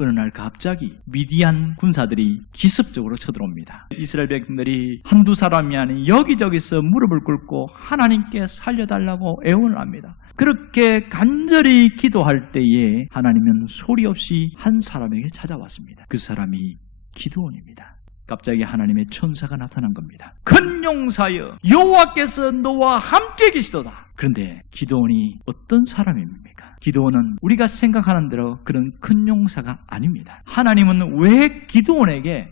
어느 날 갑자기 미디안 군사들이 기습적으로 쳐들어옵니다. 이스라엘 백성들이 한두 사람이 아닌 여기저기서 무릎을 꿇고 하나님께 살려달라고 애원을 합니다. 그렇게 간절히 기도할 때에 하나님은 소리 없이 한 사람에게 찾아왔습니다. 그 사람이 기드온입니다. 갑자기 하나님의 천사가 나타난 겁니다. 큰 용사여, 여호와께서 너와 함께 계시도다. 그런데 기드온이 어떤 사람입니까? 기드온은 우리가 생각하는 대로 그런 큰 용사가 아닙니다. 하나님은 왜 기드온에게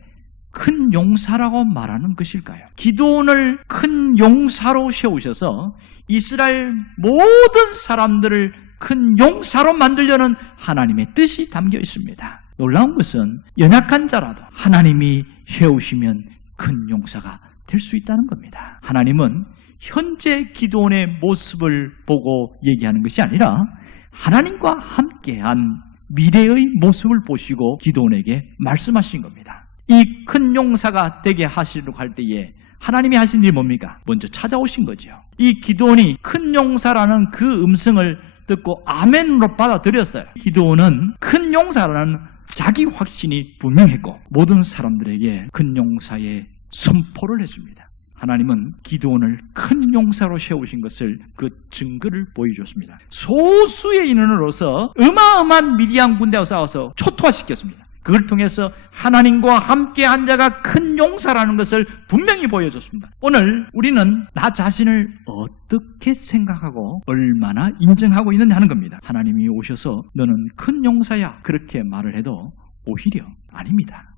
큰 용사라고 말하는 것일까요? 기드온을 큰 용사로 세우셔서 이스라엘 모든 사람들을 큰 용사로 만들려는 하나님의 뜻이 담겨 있습니다. 놀라운 것은 연약한 자라도 하나님이 세우시면 큰 용사가 될 수 있다는 겁니다. 하나님은 현재 기드온의 모습을 보고 얘기하는 것이 아니라 하나님과 함께한 미래의 모습을 보시고 기드온에게 말씀하신 겁니다. 이 큰 용사가 되게 하시려고 할 때에 하나님이 하신 일이 뭡니까? 먼저 찾아오신 거죠. 이 기드온이 큰 용사라는 그 음성을 듣고 아멘으로 받아들였어요. 기드온은 큰 용사라는 자기 확신이 분명했고 모든 사람들에게 큰 용사의 선포를 했습니다. 하나님은 기드온을 큰 용사로 세우신 것을 그 증거를 보여줬습니다. 소수의 인원으로서 어마어마한 미디안 군대와 싸워서 초토화시켰습니다. 그걸 통해서 하나님과 함께한 자가 큰 용사라는 것을 분명히 보여줬습니다. 오늘 우리는 나 자신을 어떻게 생각하고 얼마나 인정하고 있느냐 하는 겁니다. 하나님이 오셔서 너는 큰 용사야 그렇게 말을 해도 오히려 아닙니다.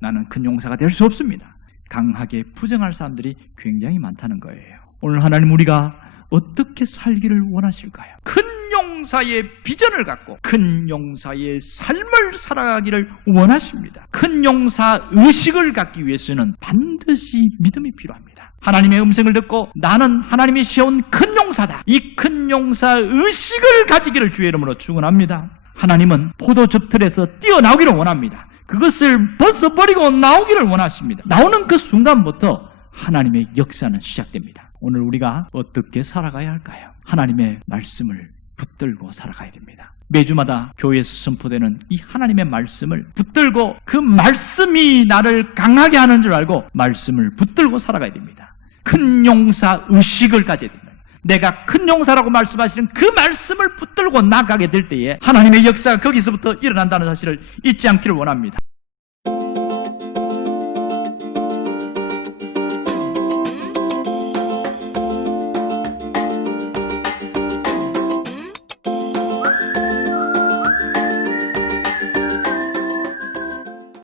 나는 큰 용사가 될 수 없습니다. 강하게 부정할 사람들이 굉장히 많다는 거예요. 오늘 하나님 우리가 어떻게 살기를 원하실까요? 큰 용사의 비전을 갖고 큰 용사의 삶을 살아가기를 원하십니다. 큰 용사 의식을 갖기 위해서는 반드시 믿음이 필요합니다. 하나님의 음성을 듣고 나는 하나님이 세운 큰 용사다. 이 큰 용사 의식을 가지기를 주의 이름으로 축원합니다. 하나님은 포도즙 틀에서 뛰어나오기를 원합니다. 그것을 벗어버리고 나오기를 원하십니다. 나오는 그 순간부터 하나님의 역사는 시작됩니다. 오늘 우리가 어떻게 살아가야 할까요? 하나님의 말씀을 붙들고 살아가야 됩니다. 매주마다 교회에서 선포되는 이 하나님의 말씀을 붙들고 그 말씀이 나를 강하게 하는 줄 알고 말씀을 붙들고 살아가야 됩니다. 큰 용사 의식을 가져야 됩니다. 내가 큰 용사라고 말씀하시는 그 말씀을 붙들고 나가게 될 때에 하나님의 역사가 거기서부터 일어난다는 사실을 잊지 않기를 원합니다.